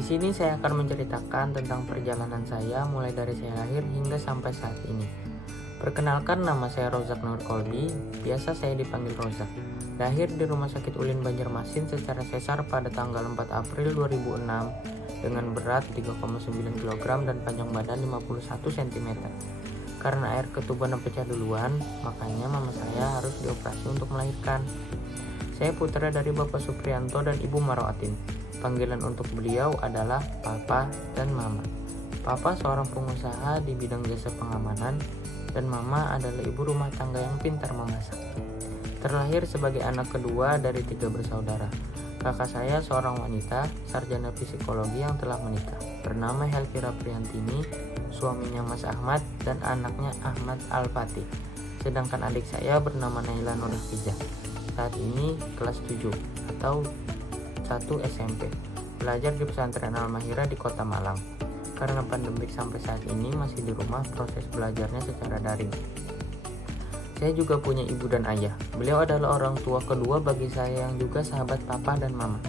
Di sini saya akan menceritakan tentang perjalanan saya mulai dari saya lahir hingga sampai saat ini. Perkenalkan, nama saya Rozak Nur Kolbi, biasa saya dipanggil Rozak. Lahir di Rumah Sakit Ulin Banjarmasin secara sesar pada tanggal 4 April 2006 dengan berat 3,9 kg dan panjang badan 51 cm. Karena air ketubannya pecah duluan, makanya mama saya harus dioperasi untuk melahirkan. Saya putra dari Bapak Suprianto dan Ibu Marwatin. Panggilan untuk beliau adalah Papa dan Mama. Papa seorang pengusaha di bidang jasa pengamanan dan Mama adalah ibu rumah tangga yang pintar memasak. Terlahir sebagai anak kedua dari 3 bersaudara. Kakak saya seorang wanita, sarjana psikologi yang telah menikah, bernama Helvira Priantini, suaminya Mas Ahmad, dan anaknya Ahmad Al-Fatih. Sedangkan adik saya bernama Naila Nur Hafizah. Saat ini kelas 7 atau 1 SMP, belajar di pesantren Al-Mahira di Kota Malang. Karena pandemik sampai saat ini masih di rumah, proses belajarnya secara daring. Saya juga punya ibu dan ayah. Beliau adalah orang tua kedua bagi saya yang juga sahabat papa dan mama.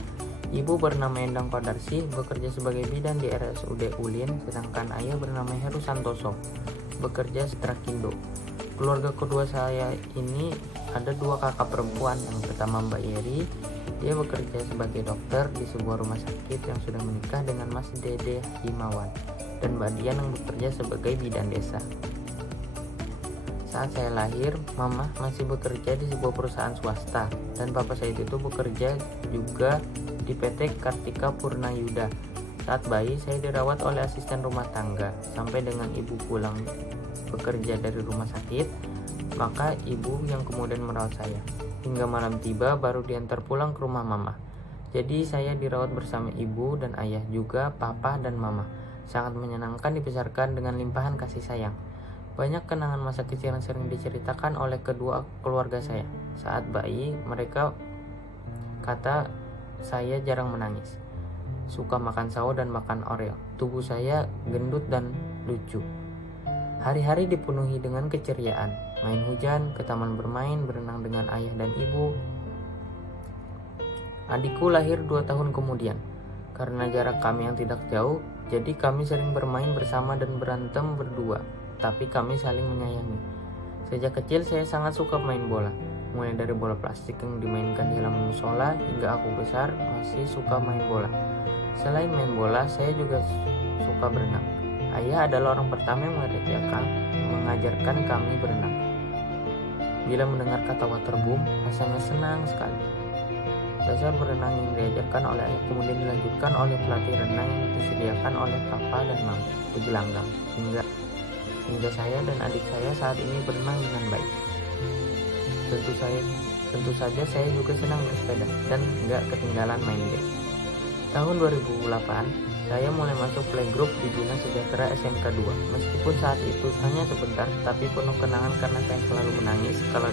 Ibu bernama Endang Kodarsi, bekerja sebagai bidan di RSUD Ulin, sedangkan ayah bernama Heru Santoso, bekerja Strakindo. Keluarga kedua saya ini ada 2 kakak perempuan. Yang pertama Mbak Yeri, dia bekerja sebagai dokter di sebuah rumah sakit yang sudah menikah dengan Mas Dede Himawan, dan Mbak Dian yang bekerja sebagai bidan desa. Saat saya lahir, Mama masih bekerja di sebuah perusahaan swasta, dan Papa saya itu bekerja juga di PT Kartika Purnayuda. Saat bayi, saya dirawat oleh asisten rumah tangga, sampai dengan ibu pulang bekerja dari rumah sakit, maka ibu yang kemudian merawat saya. Hingga malam tiba baru diantar pulang ke rumah mama. Jadi saya dirawat bersama ibu dan ayah, juga papa dan mama. Sangat menyenangkan dibesarkan dengan limpahan kasih sayang. Banyak kenangan masa kecil yang sering diceritakan oleh kedua keluarga saya. Saat bayi, mereka kata saya jarang menangis, suka makan sawo dan makan oreo. Tubuh saya gendut dan lucu. Hari-hari dipenuhi dengan keceriaan, main hujan, ke taman bermain, berenang dengan ayah dan ibu. Adikku lahir 2 tahun kemudian. Karena jarak kami yang tidak jauh, jadi kami sering bermain bersama dan berantem berdua, tapi kami saling menyayangi. Sejak kecil saya sangat suka main bola, mulai dari bola plastik yang dimainkan di halaman musola hingga aku besar masih suka main bola. Selain main bola, saya juga suka berenang. Ayah adalah orang pertama yang mengajarkan kami berenang. Bila mendengar kata waterboom, rasanya senang sekali. Dasar berenang yang diajarkan oleh ayah kemudian dilanjutkan oleh pelatih renang yang disediakan oleh papa dan mama di gelanggang, hingga saya dan adik saya saat ini berenang dengan baik. Tentu saja saya juga senang bersepeda dan nggak ketinggalan main game. Tahun 2008, saya mulai masuk playgroup di Bina Sejahtera SMK 2. Meskipun saat itu hanya sebentar, tapi penuh kenangan karena saya selalu menangis kalau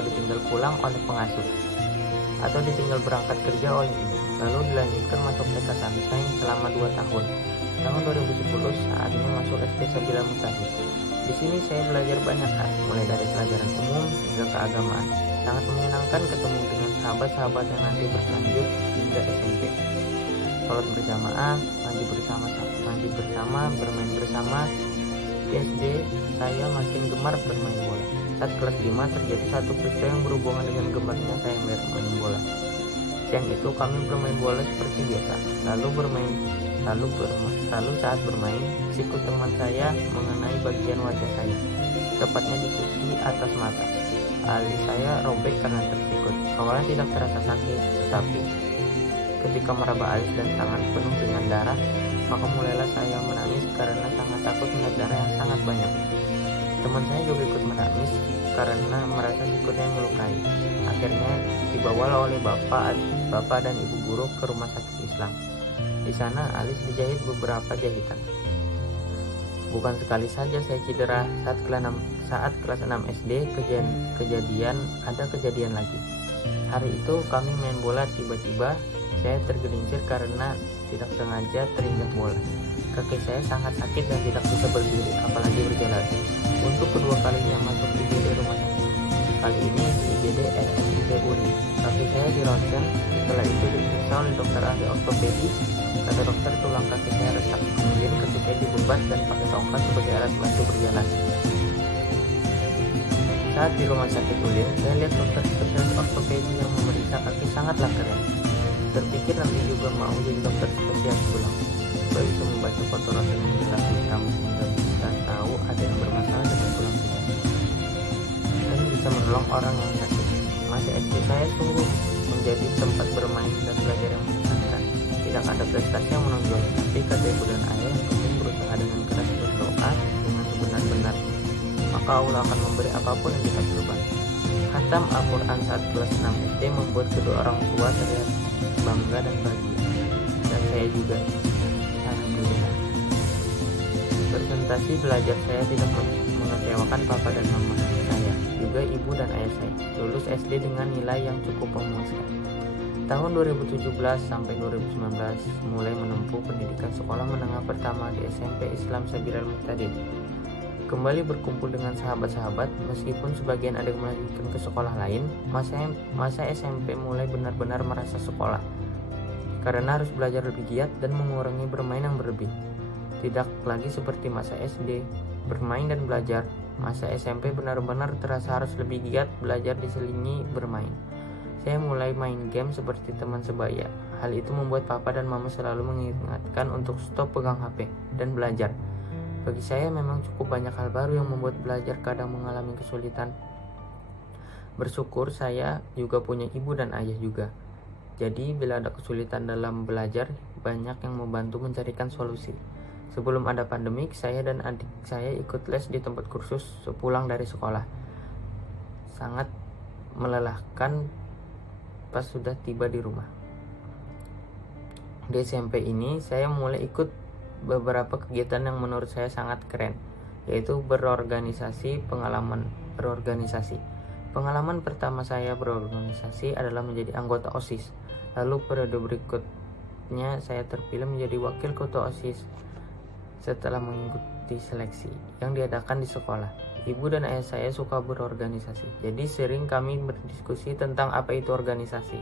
ditinggal pulang oleh pengasuh atau ditinggal berangkat kerja oleh ibu. Lalu dilanjutkan masuk TK Sunshine selama 2 tahun. Tahun 2010 saatnya masuk SD Sabila Mutakhir. Di sini saya belajar banyak hal, mulai dari pelajaran umum hingga keagamaan. Sangat menyenangkan ketemu dengan sahabat-sahabat yang nanti berlanjut hingga SMP. Sholat berjamaah, mandi bersama, bermain bersama. Di SD, saya makin gemar bermain bola. Saat kelas 5 terjadi satu peristiwa yang berhubungan dengan gemarnya saya bermain bola. Siang itu kami bermain bola seperti biasa. Lalu saat bermain, siku teman saya mengenai bagian wajah saya, tepatnya di sisi atas mata. Alis saya robek karena tersikut. Awalnya tidak terasa sakit, tetapi ketika meraba alis dan tangan penuh dengan darah, maka mulailah saya menangis karena sangat takut melihat darah yang sangat banyak. Teman saya juga ikut menangis karena merasa sikutnya melukai. Akhirnya dibawalah oleh bapak dan ibu guru ke rumah sakit Islam. Di sana alis dijahit beberapa jahitan. Bukan sekali saja saya cedera. Saat kelas 6 SD ada kejadian lagi. Hari itu kami main bola, tiba-tiba saya tergelincir karena tidak sengaja terinjak bola. Kaki saya sangat sakit dan tidak bisa berdiri, apalagi berjalan. Untuk kedua kalinya masuk IGD rumah sakit. Kali ini di IGD RSUD Ulin. Kaki saya dironsen, setelah itu diperiksa oleh dokter ahli ortopedi Kata dokter, tulang kaki saya retak. Kemudian ketika dibebat dan pakai tongkat sebagai alat bantu berjalan. Saat di rumah sakit Ulin, saya lihat dokter spesialis ortopedi yang memeriksa kaki sangatlah keren. Terpikir nanti juga mau jadi dokter spesialis tulang, supaya bisa membaca kotoran dan menjelas hitam sehingga bisa tahu ada yang bermasalah dengan tulang kita dan bisa menolong orang yang sakit. Masa SD saya sungguh menjadi tempat bermain dan belajar yang menyenangkan. Tidak ada prestasi yang menonjol, tapi kata ibu dan ayah yang penting berusaha dengan keras berdoa dengan sebenar-benar, maka Allah akan memberi apapun yang kita perlukan. Khatam Al-Quran saat kelas 6 SD membuat kedua orang tua terlihat bangga dan bahagia, dan saya juga. Alhamdulillah. Presentasi belajar saya tidak mengecewakan papa dan mama saya, juga ibu dan ayah saya. Lulus SD dengan nilai yang cukup memuaskan. Tahun 2017 sampai 2019 mulai menempuh pendidikan sekolah menengah pertama di SMP Islam Sabiral Muhtadin. Kembali berkumpul dengan sahabat-sahabat, meskipun sebagian ada yang melanjutkan ke sekolah lain, masa SMP mulai benar-benar merasa sekolah, karena harus belajar lebih giat dan mengurangi bermain yang berlebih. Tidak lagi seperti masa SD, bermain dan belajar. Masa SMP benar-benar terasa harus lebih giat, belajar diselingi bermain. Saya mulai main game seperti teman sebaya. Hal itu membuat papa dan mama selalu mengingatkan untuk stop pegang HP dan belajar. Bagi saya memang cukup banyak hal baru yang membuat belajar kadang mengalami kesulitan. Bersyukur saya juga punya ibu dan ayah juga. Jadi bila ada kesulitan dalam belajar, banyak yang membantu mencarikan solusi. Sebelum ada pandemik, saya dan adik saya ikut les di tempat kursus sepulang dari sekolah. Sangat melelahkan pas sudah tiba di rumah. Di SMP ini saya mulai ikut beberapa kegiatan yang menurut saya sangat keren, yaitu pengalaman berorganisasi. Pengalaman pertama saya berorganisasi adalah menjadi anggota OSIS. Lalu periode berikutnya saya terpilih menjadi wakil ketua OSIS setelah mengikuti seleksi yang diadakan di sekolah. Ibu dan ayah saya suka berorganisasi, jadi sering kami berdiskusi tentang apa itu organisasi.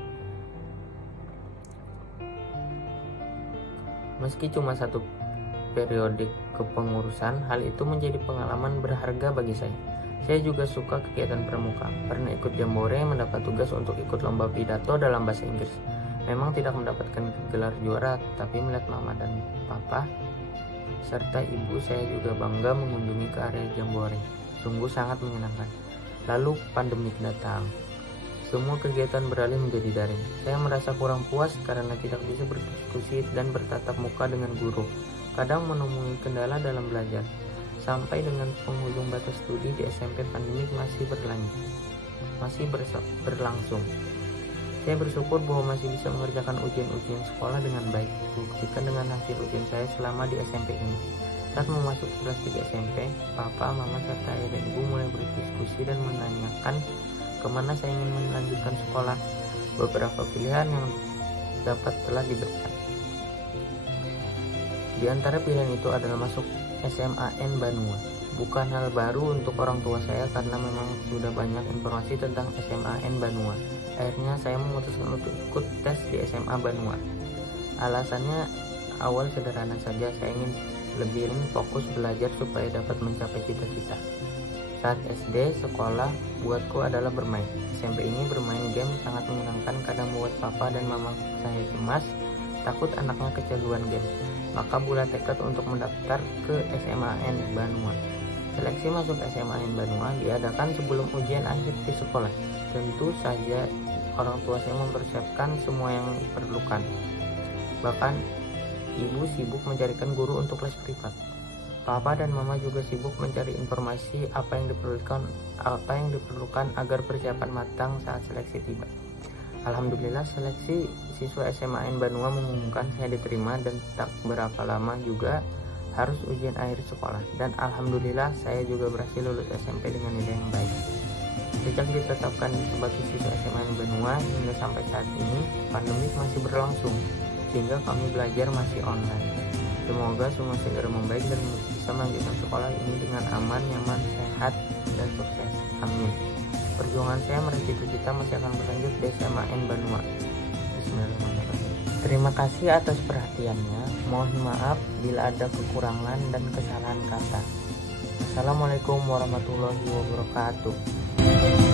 Meski cuma satu periode kepengurusan, hal itu menjadi pengalaman berharga bagi saya. Saya juga suka kegiatan pramuka. Pernah ikut jambore yang mendapat tugas untuk ikut lomba pidato dalam bahasa Inggris. Memang tidak mendapatkan gelar juara, tapi melihat mama dan papa serta ibu saya juga bangga mengunjungi ke area jambore. Sungguh sangat menyenangkan. Lalu pandemi datang. Semua kegiatan beralih menjadi daring. Saya merasa kurang puas karena tidak bisa berdiskusi dan bertatap muka dengan guru. Kadang menemui kendala dalam belajar. Sampai dengan penghujung batas studi di SMP, pandemi masih berlangsung. Saya bersyukur bahwa masih bisa mengerjakan ujian-ujian sekolah dengan baik. Buktikan dengan hasil ujian saya selama di SMP ini. Saat memasuki kelas 3 SMP, papa, mama, serta ayah dan ibu mulai berdiskusi dan menanyakan kemana saya ingin melanjutkan sekolah. Beberapa pilihan yang telah diberikan. Di antara pilihan itu adalah masuk SMAN Banua. Bukan hal baru untuk orang tua saya karena memang sudah banyak informasi tentang SMAN Banua. Akhirnya saya memutuskan untuk ikut tes di SMA Banua. Alasannya awal sederhana saja, saya ingin lebih fokus belajar supaya dapat mencapai cita-cita. Saat SD, sekolah buatku adalah bermain. SMP ini bermain game sangat menyenangkan, kadang membuat papa dan mama saya cemas, takut anaknya kecanduan game. Maka bulat tekad untuk mendaftar ke SMAN Banua. Seleksi masuk SMAN Banua diadakan sebelum ujian akhir di sekolah. Tentu saja orang tua saya mempersiapkan semua yang diperlukan. Bahkan ibu sibuk mencarikan guru untuk les privat. Papa dan mama juga sibuk mencari informasi apa yang diperlukan agar persiapan matang saat seleksi tiba. Alhamdulillah, seleksi siswa SMAN Banua mengumumkan saya diterima dan tak berapa lama juga harus ujian akhir sekolah. Dan alhamdulillah saya juga berhasil lulus SMP dengan nilai yang baik. Sejak ditetapkan sebagai siswa SMAN Banua hingga sampai saat ini, pandemi masih berlangsung sehingga kami belajar masih online. Semoga semua segera membaik dan bisa melanjutkan sekolah ini dengan aman, nyaman, sehat, dan sukses. Amin. Perjuangan saya meraih cita-cita masih akan berlanjut di SMAN Banua. Bismillahirrahmanirrahim. Terima kasih atas perhatiannya. Mohon maaf bila ada kekurangan dan kesalahan kata. Assalamualaikum warahmatullahi wabarakatuh.